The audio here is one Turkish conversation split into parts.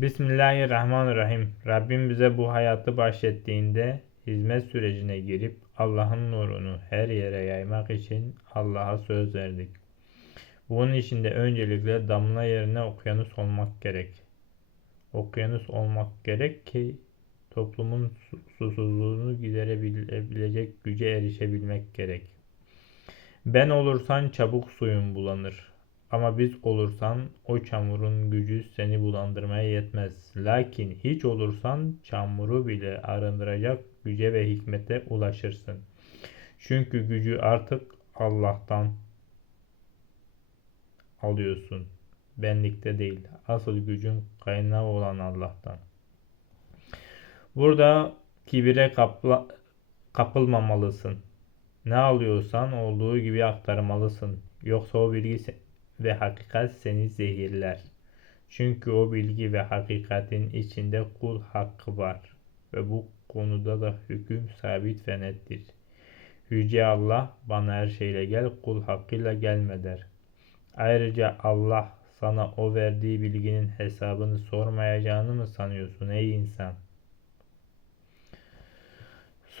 Bismillahirrahmanirrahim. Rabbim bize bu hayatı bahşettiğinde hizmet sürecine girip Allah'ın nurunu her yere yaymak için Allah'a söz verdik. Bunun için de öncelikle damla yerine okyanus olmak gerek. Okyanus olmak gerek ki toplumun su- susuzluğunu giderebilecek güce erişebilmek gerek. Ben olursan çabuk suyun bulanır. Ama biz olursan o çamurun gücü seni bulandırmaya yetmez. Lakin hiç olursan çamuru bile arındıracak güce ve hikmete ulaşırsın. Çünkü gücü artık Allah'tan alıyorsun. Benlikte değil. Asıl gücün kaynağı olan Allah'tan. Burada kibire kapla, kapılmamalısın. Ne alıyorsan olduğu gibi aktarmalısın. Yoksa o bilgi ve hakikat seni zehirler. Çünkü o bilgi ve hakikatin içinde kul hakkı var. Ve bu konuda da hüküm sabit ve nettir. Yüce Allah bana her şeyle gel kul hakkıyla gelme der. Ayrıca Allah sana o verdiği bilginin hesabını sormayacağını mı sanıyorsun ey insan?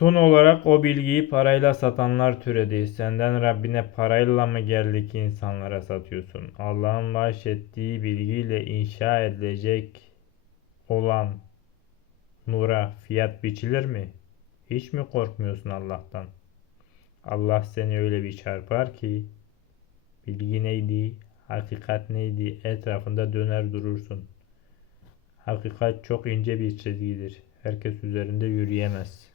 Son olarak o bilgiyi parayla satanlar türedi. Senden Rabbine parayla mı geldik insanlara satıyorsun? Allah'ın bahşettiği bilgiyle inşa edilecek olan nura fiyat biçilir mi? Hiç mi korkmuyorsun Allah'tan? Allah seni öyle bir çarpar ki bilgi neydi, hakikat neydi etrafında döner durursun. Hakikat çok ince bir çizgidir. Herkes üzerinde yürüyemez.